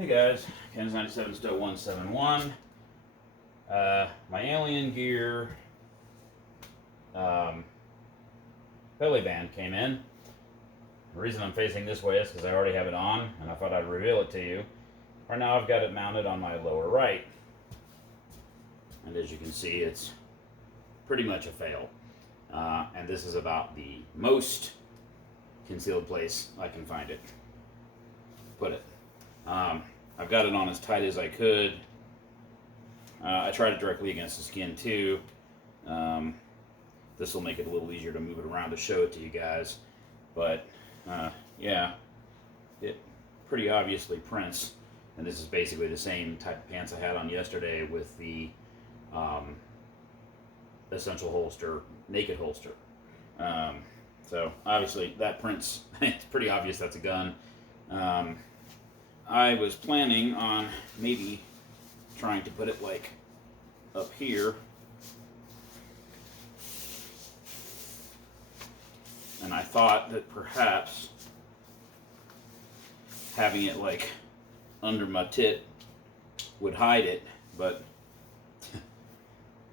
Hey guys, Ken's 97 Stow 171. My AlienGear Bellyband came in. The reason I'm facing this way is because I already have it on, and I thought I'd reveal it to you. Right now I've got it mounted on my lower right. And as you can see, it's pretty much a fail. And this is about the most concealed place I can find it. Put it. I've got it on as tight as I could. I tried it directly against the skin too. This will make it a little easier to move it around to show it to you guys. But yeah, it pretty obviously prints. And this is basically the same type of pants I had on yesterday with the Essential Holster, Naked Holster. So obviously that prints. It's pretty obvious that's a gun. I was planning on maybe trying to put it like up here, and I thought that perhaps having it like under my tit would hide it, but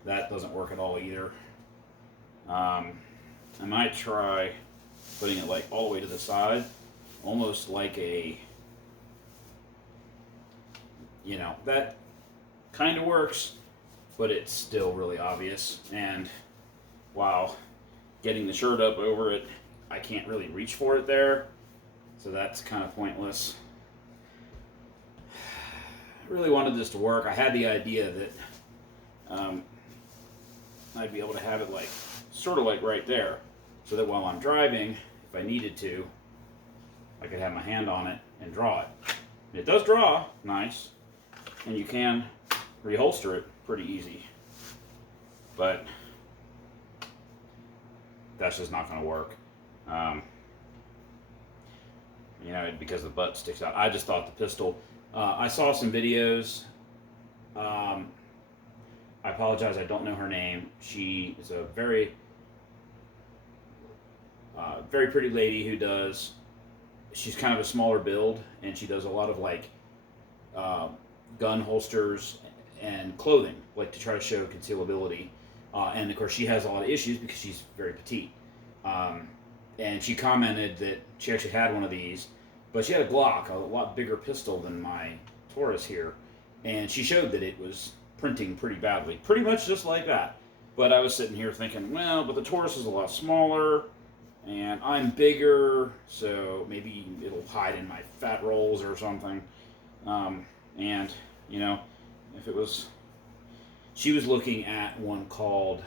that doesn't work at all either. I might try putting it like all the way to the side, almost like a, you know, that kind of works, but it's still really obvious. And while getting the shirt up over it, I can't really reach for it there, so that's kind of pointless. I really wanted this to work. I had the idea that I'd be able to have it like sort of like right there, so that while I'm driving, if I needed to, I could have my hand on it and draw it. It does draw nice, and you can reholster it pretty easy, but that's just not going to work. You know, because the butt sticks out. I just thought the pistol. I saw some videos. I apologize, I don't know her name. She is a very pretty lady who does. She's kind of a smaller build, and she does a lot of like gun holsters and clothing, like to try to show concealability. And of course, she has a lot of issues because she's very petite. And she commented that she actually had one of these, but she had a Glock, a lot bigger pistol than my Taurus here, and she showed that it was printing pretty badly, pretty much just like that. But I was sitting here thinking, well, but the Taurus is a lot smaller, and I'm bigger, so maybe it'll hide in my fat rolls or something. And, you know, if it was... She was looking at one called...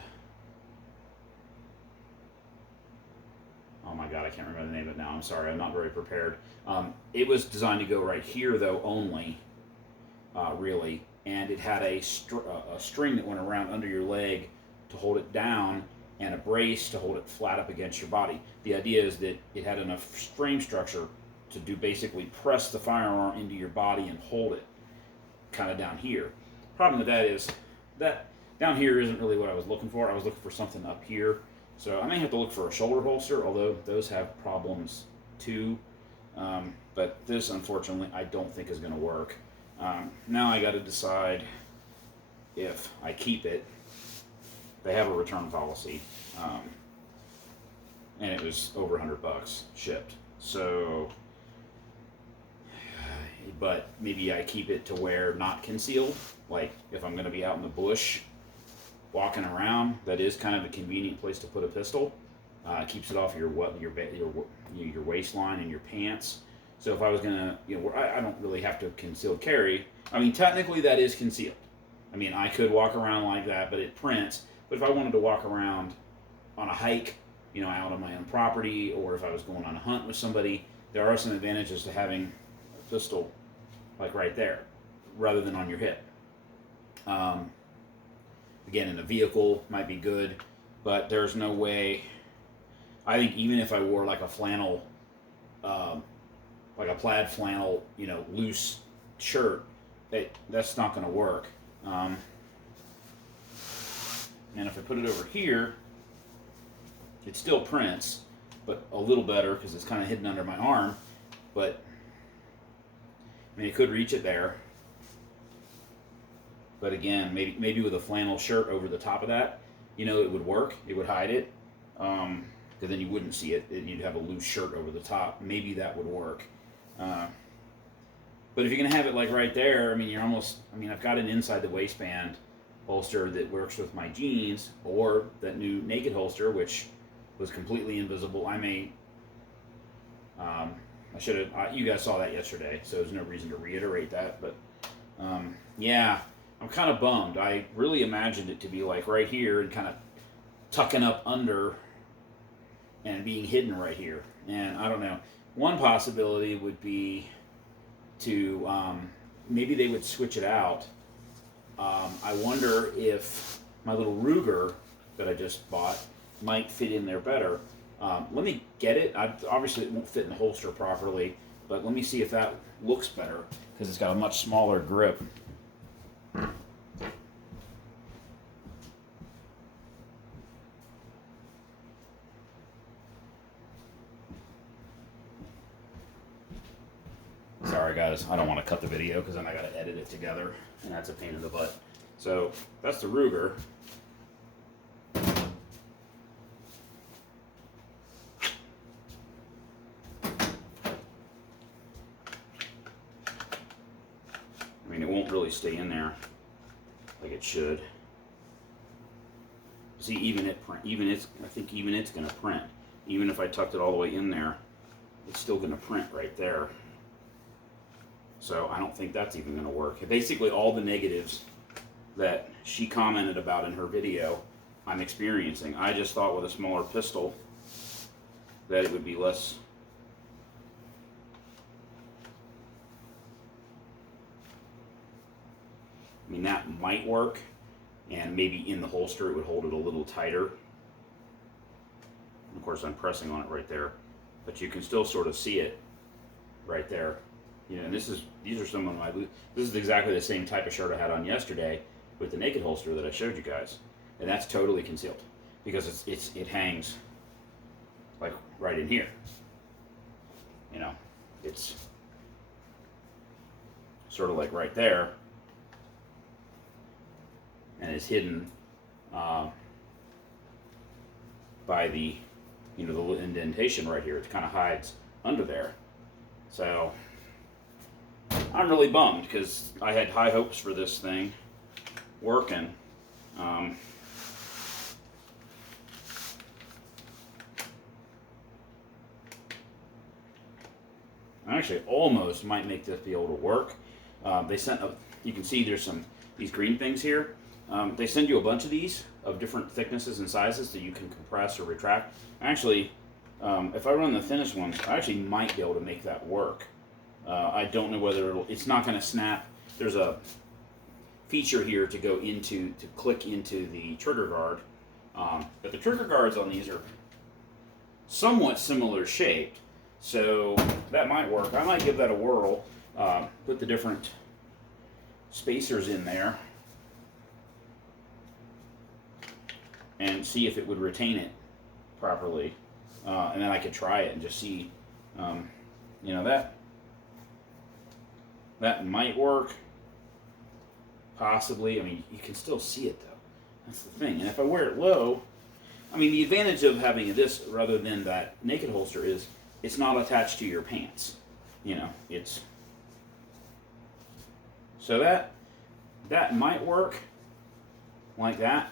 Oh my god, I can't remember the name of it now. I'm sorry, I'm not very prepared. It was designed to go right here, though, only, really. And it had a string that went around under your leg to hold it down, and a brace to hold it flat up against your body. The idea is that it had enough frame structure to do basically press the firearm into your body and hold it kind of down here. Problem with that is that down here isn't really what I was looking for. I was looking for something up here. So I may have to look for a shoulder holster, although those have problems too. But this, unfortunately, I don't think is going to work. Now I got to decide if I keep it. They have a return policy, and it was over $100 shipped. So, but maybe I keep it to where not concealed. Like if I'm going to be out in the bush, walking around, that is kind of a convenient place to put a pistol. Keeps it off your waistline and your pants. So if I was gonna, you know, I don't really have to concealed carry. I mean, technically that is concealed. I mean, I could walk around like that, but it prints. But if I wanted to walk around on a hike, you know, out on my own property, or if I was going on a hunt with somebody, there are some advantages to having a pistol like right there, rather than on your hip. Again, in a vehicle might be good, but there's no way. I think even if I wore like a flannel, like a plaid flannel, you know, loose shirt, that's not going to work. And if I put it over here, it still prints, but a little better because it's kind of hidden under my arm. But I mean, it could reach it there. But again, maybe with a flannel shirt over the top of that, you know, it would work. It would hide it. Because then you wouldn't see it. You'd have a loose shirt over the top. Maybe that would work. But if you're going to have it like right there, I mean, you're almost, I mean, I've got an inside the waistband holster that works with my jeans, or that new naked holster, which was completely invisible. I may, I should have, you guys saw that yesterday, so there's no reason to reiterate that. But yeah, I'm kind of bummed. I really imagined it to be like right here and kind of tucking up under and being hidden right here. And I don't know. One possibility would be to maybe they would switch it out. I wonder if my little Ruger that I just bought might fit in there better. Let me get it. Obviously, it won't fit in the holster properly, but let me see if that looks better because it's got a much smaller grip. Sorry guys, I don't want to cut the video because then I got to edit it together, and that's a pain in the butt. So that's the Ruger. I mean, it won't really stay in there like it should. See, I think even it's going to print. Even if I tucked it all the way in there, it's still going to print right there. So I don't think that's even going to work. Basically, all the negatives that she commented about in her video, I'm experiencing. I just thought with a smaller pistol that it would be less. I mean, that might work, and maybe in the holster it would hold it a little tighter. And of course, I'm pressing on it right there, but you can still sort of see it right there. You know, and these are some of my, this is exactly the same type of shirt I had on yesterday with the naked holster that I showed you guys, and that's totally concealed because it hangs like right in here. You know, it's sort of like right there, and it's hidden by the, you know, the little indentation right here. It kind of hides under there. So I'm really bummed because I had high hopes for this thing working. I actually almost might make this be able to work. They sent you can see there's these green things here. They send you a bunch of these of different thicknesses and sizes that you can compress or retract. Actually, if I run the thinnest ones, I actually might be able to make that work. I don't know whether it's not going to snap. There's a feature here to click into the trigger guard. But the trigger guards on these are somewhat similar shaped, so that might work. I might give that a whirl, put the different spacers in there, and see if it would retain it properly. And then I could try it and just see, you know, that might work, possibly. I mean, you can still see it though. That's the thing. And if I wear it low, I mean, the advantage of having this rather than that naked holster is it's not attached to your pants. You know, it's so that might work like that,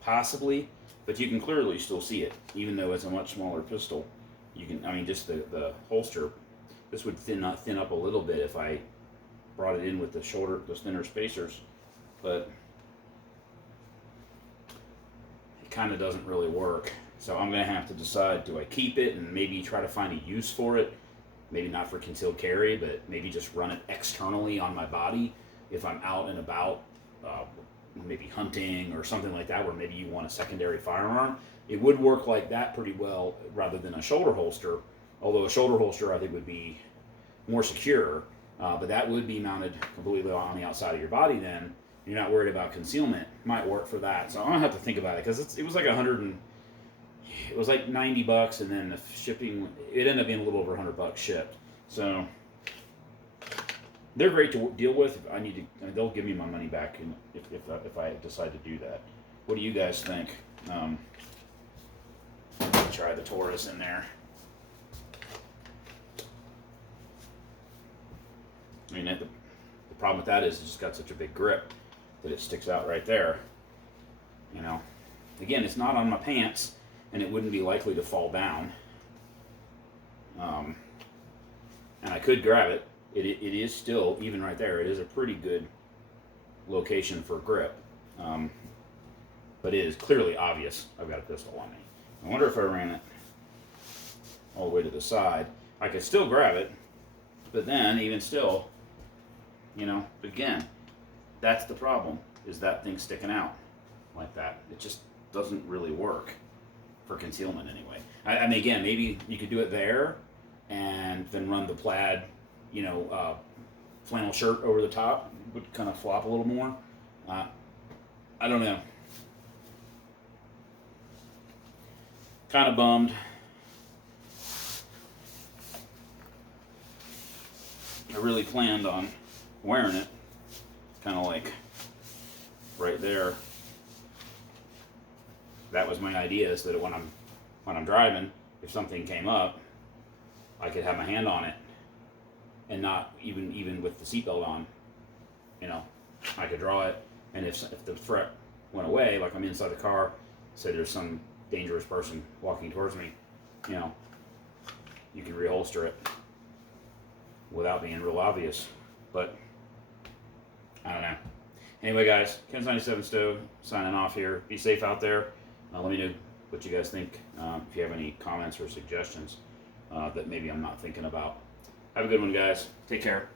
possibly, but you can clearly still see it, even though it's a much smaller pistol. You can, I mean, just the holster. This would thin up a little bit if I brought it in with the thinner spacers, but it kind of doesn't really work. So I'm going to have to decide, do I keep it and maybe try to find a use for it? Maybe not for concealed carry, but maybe just run it externally on my body if I'm out and about, maybe hunting or something like that, where maybe you want a secondary firearm. It would work like that pretty well rather than a shoulder holster. Although a shoulder holster, I think, would be more secure, but that would be mounted completely on the outside of your body. Then you're not worried about concealment. Might work for that. So I'm gonna have to think about it because it was like it was like $90, and then the shipping, it ended up being a little over $100 shipped. So They're great to deal with. If I need to, I mean, they'll give me my money back if I decide to do that. What do you guys think? Try the Taurus in there. I mean, the problem with that is it's just got such a big grip that it sticks out right there. You know, again, it's not on my pants, and it wouldn't be likely to fall down. And I could grab it. It is still, even right there, it is a pretty good location for grip. But it is clearly obvious I've got a pistol on me. I wonder if I ran it all the way to the side. I could still grab it, but then, even still, you know, again, that's the problem, is that thing sticking out like that. It just doesn't really work for concealment anyway. I mean, again, maybe you could do it there and then run the plaid, you know, flannel shirt over the top. It would kind of flop a little more. I don't know. Kind of bummed. I really planned on wearing it, kind of like right there. That was my idea, is that when I'm driving, if something came up, I could have my hand on it, and not even with the seatbelt on, you know, I could draw it, and if the threat went away, like I'm inside the car, say there's some dangerous person walking towards me, you know, you can reholster it without being real obvious. But I don't know. Anyway, guys, Ken's 97 Stove signing off here. Be safe out there. Let me know what you guys think. If you have any comments or suggestions that maybe I'm not thinking about. Have a good one, guys. Take care.